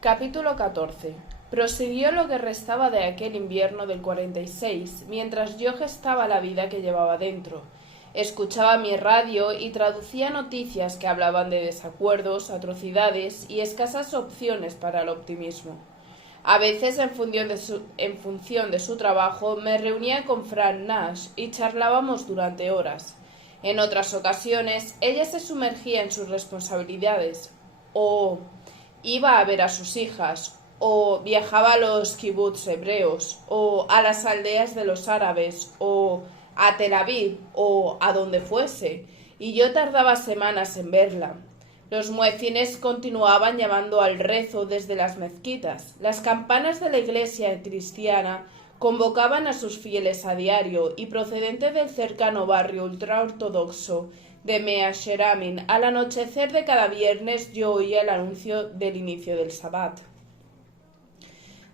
Capítulo 14. Prosiguió lo que restaba de aquel invierno del 46, mientras yo gestaba la vida que llevaba dentro. Escuchaba mi radio y traducía noticias que hablaban de desacuerdos, atrocidades y escasas opciones para el optimismo. A veces, en función de su trabajo, me reunía con Fran Nash y charlábamos durante horas. En otras ocasiones, ella se sumergía en sus responsabilidades, o iba a ver a sus hijas, o viajaba a los kibbutz hebreos, o a las aldeas de los árabes, o a Tel Aviv, o a donde fuese, y yo tardaba semanas en verla. Los muecines continuaban llamando al rezo desde las mezquitas. Las campanas de la iglesia cristiana convocaban a sus fieles a diario, y procedente del cercano barrio ultraortodoxo de Mea Sheramin, al anochecer de cada viernes yo oía el anuncio del inicio del Sabbat.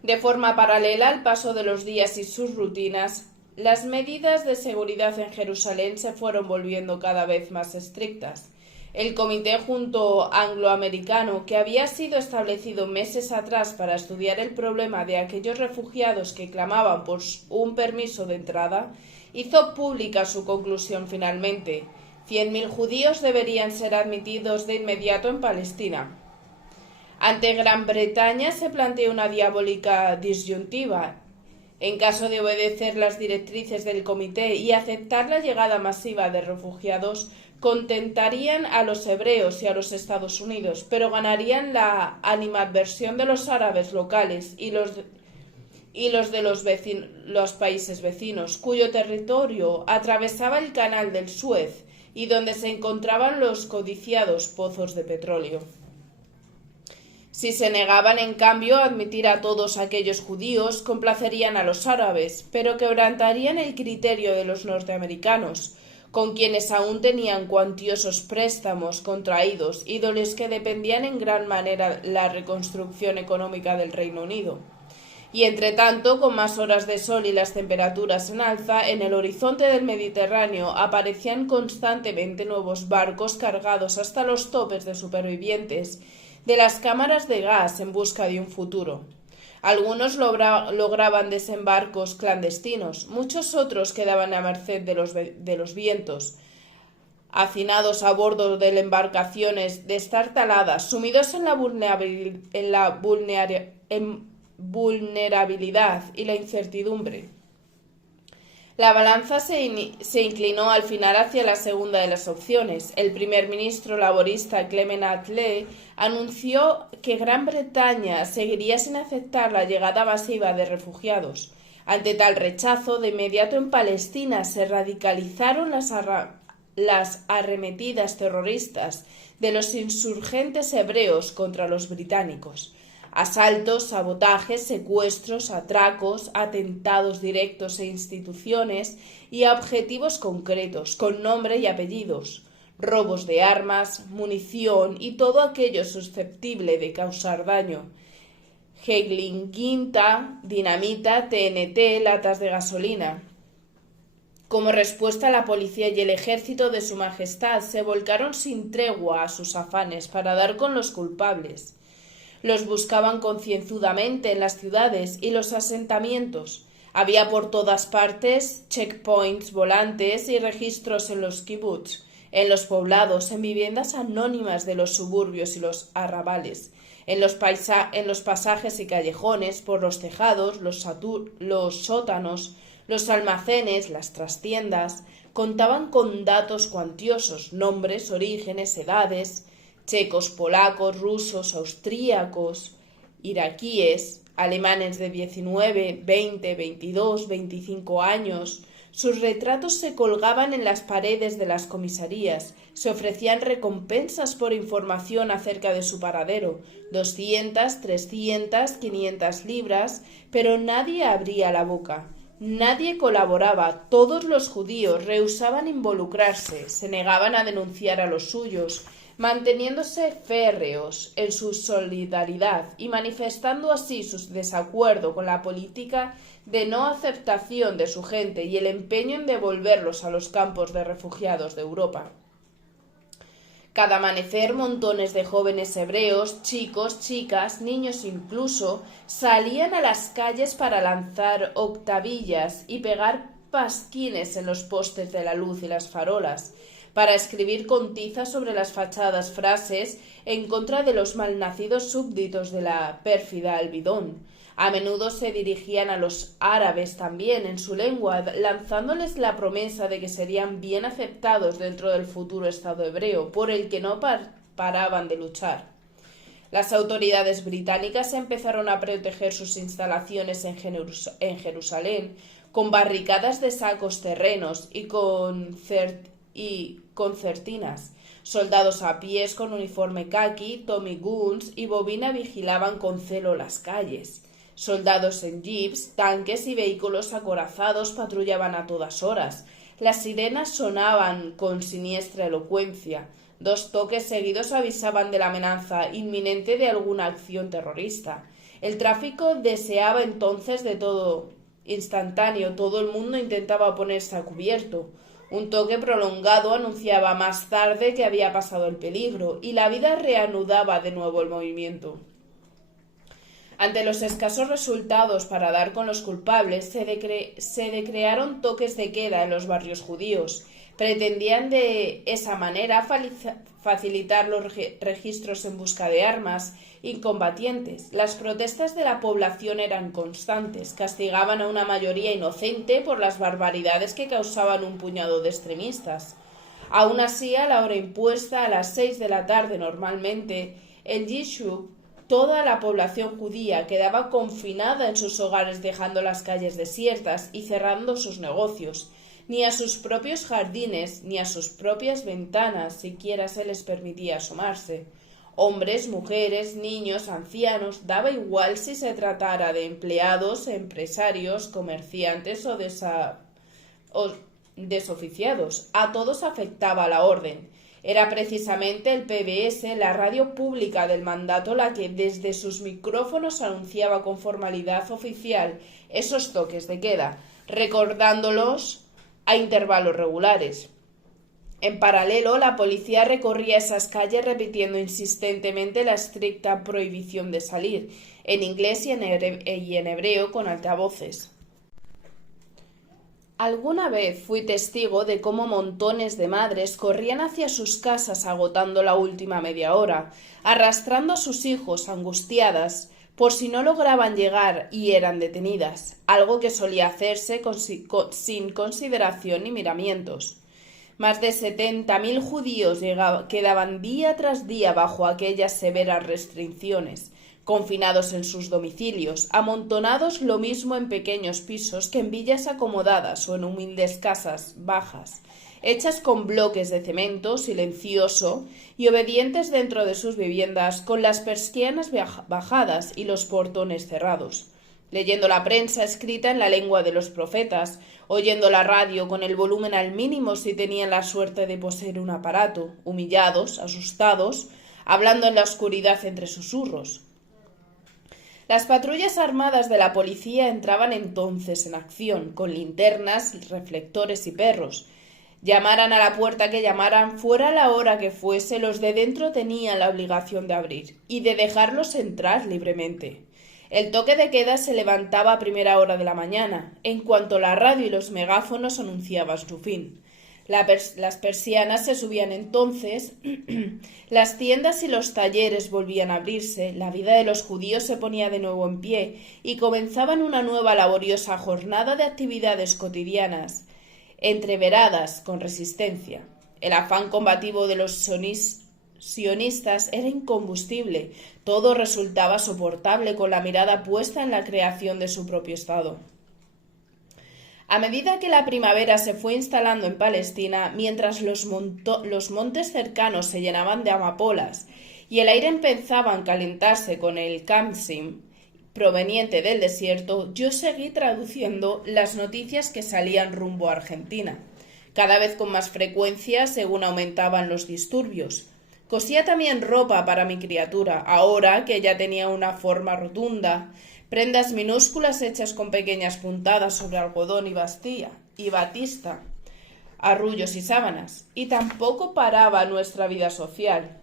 De forma paralela al paso de los días y sus rutinas, las medidas de seguridad en Jerusalén se fueron volviendo cada vez más estrictas. El Comité Junto Angloamericano, que había sido establecido meses atrás para estudiar el problema de aquellos refugiados que clamaban por un permiso de entrada, hizo pública su conclusión finalmente. 100.000 judíos deberían ser admitidos de inmediato en Palestina. Ante Gran Bretaña se planteó una diabólica disyuntiva. En caso de obedecer las directrices del comité y aceptar la llegada masiva de refugiados, contentarían a los hebreos y a los Estados Unidos, pero ganarían la animadversión de los árabes locales y los de los países vecinos, cuyo territorio atravesaba el canal del Suez y donde se encontraban los codiciados pozos de petróleo. Si se negaban, en cambio, a admitir a todos aquellos judíos, complacerían a los árabes, pero quebrantarían el criterio de los norteamericanos, con quienes aún tenían cuantiosos préstamos contraídos y de los que dependían en gran manera la reconstrucción económica del Reino Unido. Y entretanto, con más horas de sol y las temperaturas en alza, en el horizonte del Mediterráneo aparecían constantemente nuevos barcos cargados hasta los topes de supervivientes de las cámaras de gas en busca de un futuro. Algunos lograban desembarcos clandestinos, muchos otros quedaban a merced de los vientos, hacinados a bordo de embarcaciones destartaladas, sumidos en la vulnerabilidad y la incertidumbre. La balanza se inclinó al final hacia la segunda de las opciones. El primer ministro laborista Clement Attlee anunció que Gran Bretaña seguiría sin aceptar la llegada masiva de refugiados. Ante tal rechazo, de inmediato en Palestina se radicalizaron las arremetidas terroristas de los insurgentes hebreos contra los británicos. Asaltos, sabotajes, secuestros, atracos, atentados directos a instituciones y a objetivos concretos, con nombre y apellidos, robos de armas, munición y todo aquello susceptible de causar daño, guinta, dinamita, TNT, latas de gasolina. Como respuesta, la policía y el ejército de Su Majestad se volcaron sin tregua a sus afanes para dar con los culpables. Los buscaban concienzudamente en las ciudades y los asentamientos. Había por todas partes checkpoints volantes y registros en los kibbutz, en los poblados, en viviendas anónimas de los suburbios y los arrabales, en los pasajes y callejones, por los tejados, los sótanos, los almacenes, las trastiendas. Contaban con datos cuantiosos, nombres, orígenes, edades, checos, polacos, rusos, austríacos, iraquíes, alemanes de 19, 20, 22, 25 años. Sus retratos se colgaban en las paredes de las comisarías, se ofrecían recompensas por información acerca de su paradero, 200, 300, 500 libras, pero nadie abría la boca. Nadie colaboraba, todos los judíos rehusaban involucrarse, se negaban a denunciar a los suyos, manteniéndose férreos en su solidaridad y manifestando así su desacuerdo con la política de no aceptación de su gente y el empeño en devolverlos a los campos de refugiados de Europa. Cada amanecer montones de jóvenes hebreos, chicos, chicas, niños incluso, salían a las calles para lanzar octavillas y pegar pasquines en los postes de la luz y las farolas, para escribir con tiza sobre las fachadas frases en contra de los malnacidos súbditos de la pérfida Albidón. A menudo se dirigían a los árabes también en su lengua, lanzándoles la promesa de que serían bien aceptados dentro del futuro Estado hebreo, por el que no paraban de luchar. Las autoridades británicas empezaron a proteger sus instalaciones en Jerusalén con barricadas de sacos terrenos y concertinas. Soldados a pies con uniforme caqui, Tommy Guns y bobina vigilaban con celo las calles. Soldados en jeeps, tanques y vehículos acorazados patrullaban a todas horas. Las sirenas sonaban con siniestra elocuencia. 2 toques seguidos avisaban de la amenaza inminente de alguna acción terrorista. El tráfico deseaba entonces de todo instantáneo. Todo el mundo intentaba ponerse a cubierto. Un toque prolongado anunciaba más tarde que había pasado el peligro, y la vida reanudaba de nuevo el movimiento. Ante los escasos resultados para dar con los culpables, se decretaron toques de queda en los barrios judíos. Pretendían de esa manera facilitar los registros en busca de armas y combatientes. Las protestas de la población eran constantes, castigaban a una mayoría inocente por las barbaridades que causaban un puñado de extremistas. Aún así, a la hora impuesta, a las 6 de la tarde normalmente, el Yishuv, toda la población judía quedaba confinada en sus hogares, dejando las calles desiertas y cerrando sus negocios. Ni a sus propios jardines ni a sus propias ventanas siquiera se les permitía asomarse. Hombres, mujeres, niños, ancianos, daba igual si se tratara de empleados, empresarios, comerciantes o desoficiados. A todos afectaba la orden. Era precisamente el PBS, la radio pública del mandato, la que desde sus micrófonos anunciaba con formalidad oficial esos toques de queda, recordándolos a intervalos regulares. En paralelo, la policía recorría esas calles repitiendo insistentemente la estricta prohibición de salir, en inglés y en hebreo con altavoces. Alguna vez fui testigo de cómo montones de madres corrían hacia sus casas agotando la última media hora, arrastrando a sus hijos angustiadas por si no lograban llegar y eran detenidas, algo que solía hacerse sin consideración ni miramientos. Más de 70.000 judíos quedaban día tras día bajo aquellas severas restricciones, confinados en sus domicilios, amontonados lo mismo en pequeños pisos que en villas acomodadas o en humildes casas bajas, hechas con bloques de cemento, silencioso y obedientes dentro de sus viviendas, con las persianas bajadas y los portones cerrados, leyendo la prensa escrita en la lengua de los profetas, oyendo la radio con el volumen al mínimo si tenían la suerte de poseer un aparato, humillados, asustados, hablando en la oscuridad entre susurros. Las patrullas armadas de la policía entraban entonces en acción, con linternas, reflectores y perros. Llamaran a la puerta que llamaran, fuera la hora que fuese, los de dentro tenían la obligación de abrir y de dejarlos entrar libremente. El toque de queda se levantaba a primera hora de la mañana, en cuanto la radio y los megáfonos anunciaban su fin. Las persianas se subían entonces, las tiendas y los talleres volvían a abrirse, la vida de los judíos se ponía de nuevo en pie y comenzaban una nueva laboriosa jornada de actividades cotidianas, entreveradas con resistencia. El afán combativo de los sionistas era incombustible, todo resultaba soportable con la mirada puesta en la creación de su propio Estado. A medida que la primavera se fue instalando en Palestina, mientras los montes cercanos se llenaban de amapolas y el aire empezaba a calentarse con el kamsim proveniente del desierto, yo seguí traduciendo las noticias que salían rumbo a Argentina, cada vez con más frecuencia según aumentaban los disturbios. Cosía también ropa para mi criatura, ahora que ya tenía una forma rotunda, prendas minúsculas hechas con pequeñas puntadas sobre algodón y batista. arrullos y sábanas, y tampoco paraba nuestra vida social.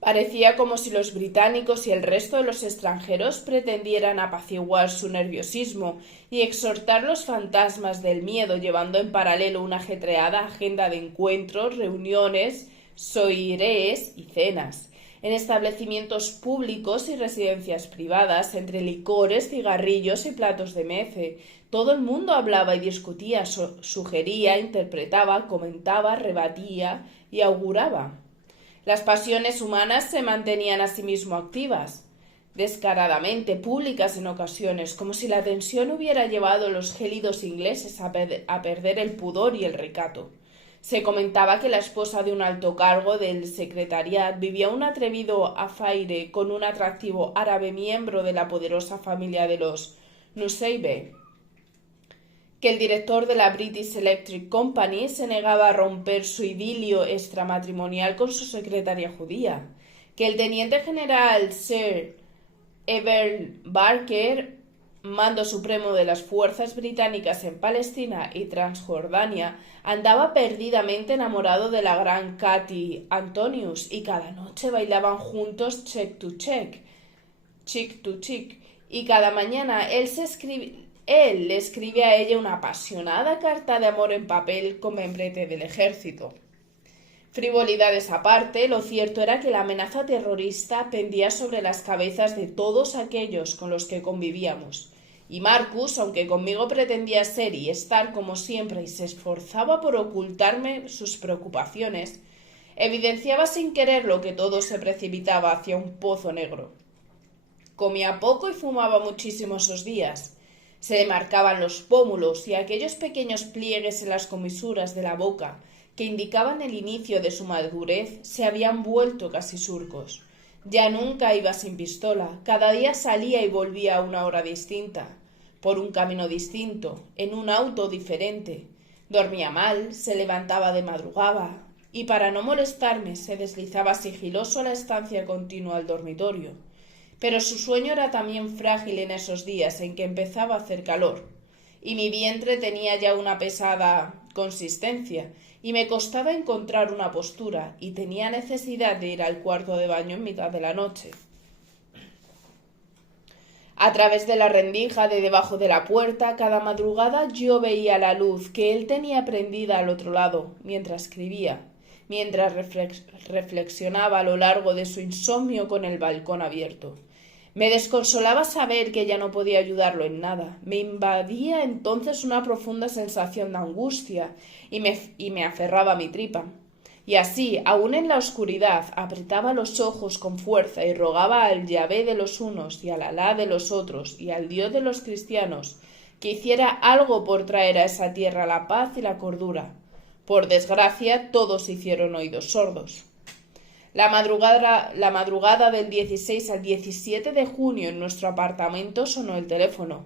Parecía como si los británicos y el resto de los extranjeros pretendieran apaciguar su nerviosismo y exhortar los fantasmas del miedo, llevando en paralelo una ajetreada agenda de encuentros, reuniones, soirées y cenas, en establecimientos públicos y residencias privadas, entre licores, cigarrillos y platos de mece. Todo el mundo hablaba y discutía, sugería, interpretaba, comentaba, rebatía y auguraba. Las pasiones humanas se mantenían asimismo activas, descaradamente públicas en ocasiones, como si la tensión hubiera llevado a los gélidos ingleses a perder el pudor y el recato. Se comentaba que la esposa de un alto cargo del secretariat vivía un atrevido afaire con un atractivo árabe miembro de la poderosa familia de los Nusseibeh, que el director de la British Electric Company se negaba a romper su idilio extramatrimonial con su secretaria judía, que el teniente general Sir Everard Barker, mando supremo de las fuerzas británicas en Palestina y Transjordania, andaba perdidamente enamorado de la gran Katy Antonius y cada noche bailaban juntos cheek to cheek, y cada mañana él le escribe a ella una apasionada carta de amor en papel con membrete del ejército. Frivolidades aparte, lo cierto era que la amenaza terrorista pendía sobre las cabezas de todos aquellos con los que convivíamos, y Marcus, aunque conmigo pretendía ser y estar como siempre y se esforzaba por ocultarme sus preocupaciones, evidenciaba sin quererlo que todo se precipitaba hacia un pozo negro. Comía poco y fumaba muchísimo esos días. Se le marcaban los pómulos y aquellos pequeños pliegues en las comisuras de la boca que indicaban el inicio de su madurez se habían vuelto casi surcos. Ya nunca iba sin pistola, cada día salía y volvía a una hora distinta, por un camino distinto, en un auto diferente. Dormía mal, se levantaba de madrugada y para no molestarme se deslizaba sigiloso a la estancia continua al dormitorio. Pero su sueño era también frágil en esos días en que empezaba a hacer calor, y mi vientre tenía ya una pesada consistencia, y me costaba encontrar una postura, y tenía necesidad de ir al cuarto de baño en mitad de la noche. A través de la rendija de debajo de la puerta, cada madrugada yo veía la luz que él tenía prendida al otro lado, mientras escribía, mientras reflexionaba a lo largo de su insomnio con el balcón abierto. Me desconsolaba saber que ya no podía ayudarlo en nada. Me invadía entonces una profunda sensación de angustia y me aferraba a mi tripa. Y así, aun en la oscuridad, apretaba los ojos con fuerza y rogaba al Yahvé de los unos y al Alá de los otros y al Dios de los cristianos que hiciera algo por traer a esa tierra la paz y la cordura. Por desgracia, todos hicieron oídos sordos. La madrugada del 16 al 17 de junio en nuestro apartamento sonó el teléfono.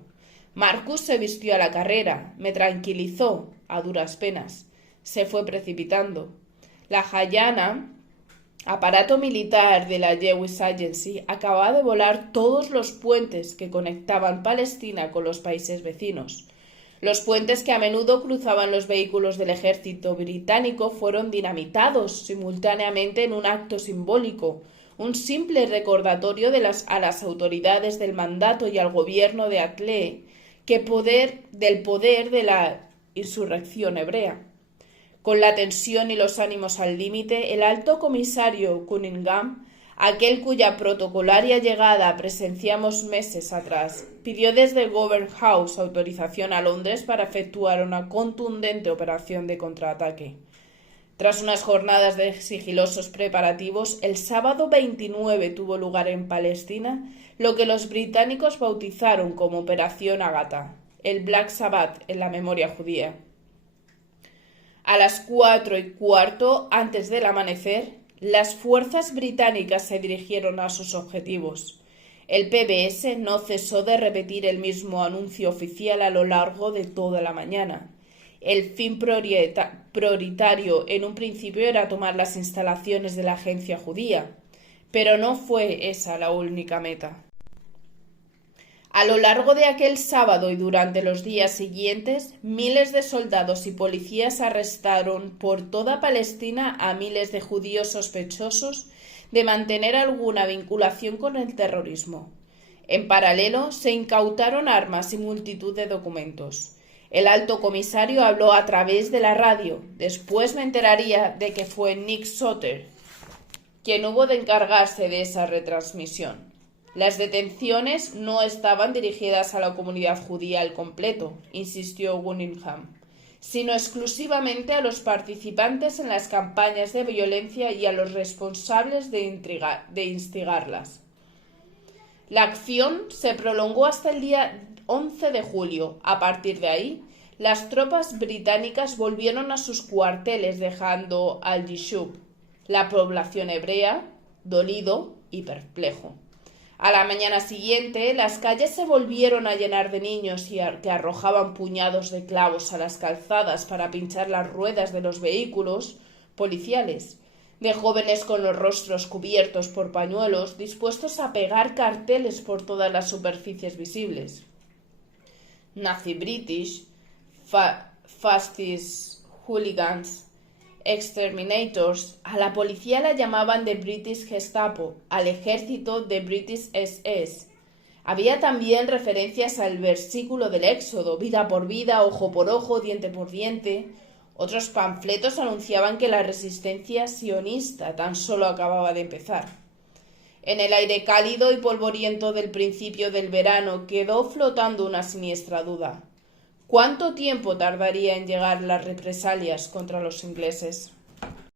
Marcus se vistió a la carrera, me tranquilizó, a duras penas. Se fue precipitando. La Hayana, aparato militar de la Jewish Agency, acababa de volar todos los puentes que conectaban Palestina con los países vecinos. Los puentes que a menudo cruzaban los vehículos del ejército británico fueron dinamitados simultáneamente en un acto simbólico, un simple recordatorio a las autoridades del mandato y al gobierno de Atle del poder de la insurrección hebrea. Con la tensión y los ánimos al límite, el alto comisario Cunningham, aquel cuya protocolaria llegada presenciamos meses atrás, pidió desde Government House autorización a Londres para efectuar una contundente operación de contraataque. Tras unas jornadas de sigilosos preparativos, el sábado 29 tuvo lugar en Palestina lo que los británicos bautizaron como Operación Ágata, el Black Sabbath en la memoria judía. A las 4:15, antes del amanecer, las fuerzas británicas se dirigieron a sus objetivos. El PBS no cesó de repetir el mismo anuncio oficial a lo largo de toda la mañana. El fin prioritario en un principio era tomar las instalaciones de la agencia judía, pero no fue esa la única meta. A lo largo de aquel sábado y durante los días siguientes, miles de soldados y policías arrestaron por toda Palestina a miles de judíos sospechosos de mantener alguna vinculación con el terrorismo. En paralelo, se incautaron armas y multitud de documentos. El alto comisario habló a través de la radio. Después me enteraría de que fue Nick Soter quien hubo de encargarse de esa retransmisión. Las detenciones no estaban dirigidas a la comunidad judía al completo, insistió Cunningham, sino exclusivamente a los participantes en las campañas de violencia y a los responsables de instigarlas. La acción se prolongó hasta el día 11 de julio. A partir de ahí, las tropas británicas volvieron a sus cuarteles dejando al Yishub, la población hebrea, dolido y perplejo. A la mañana siguiente, las calles se volvieron a llenar de niños que arrojaban puñados de clavos a las calzadas para pinchar las ruedas de los vehículos policiales, de jóvenes con los rostros cubiertos por pañuelos dispuestos a pegar carteles por todas las superficies visibles. Nazi British, Fascist Hooligans, Exterminators. A la policía la llamaban de British Gestapo, al ejército de British SS. Había también referencias al versículo del Éxodo, vida por vida, ojo por ojo, diente por diente. Otros panfletos anunciaban que la resistencia sionista tan solo acababa de empezar. En el aire cálido y polvoriento del principio del verano quedó flotando una siniestra duda. ¿Cuánto tiempo tardaría en llegar las represalias contra los ingleses?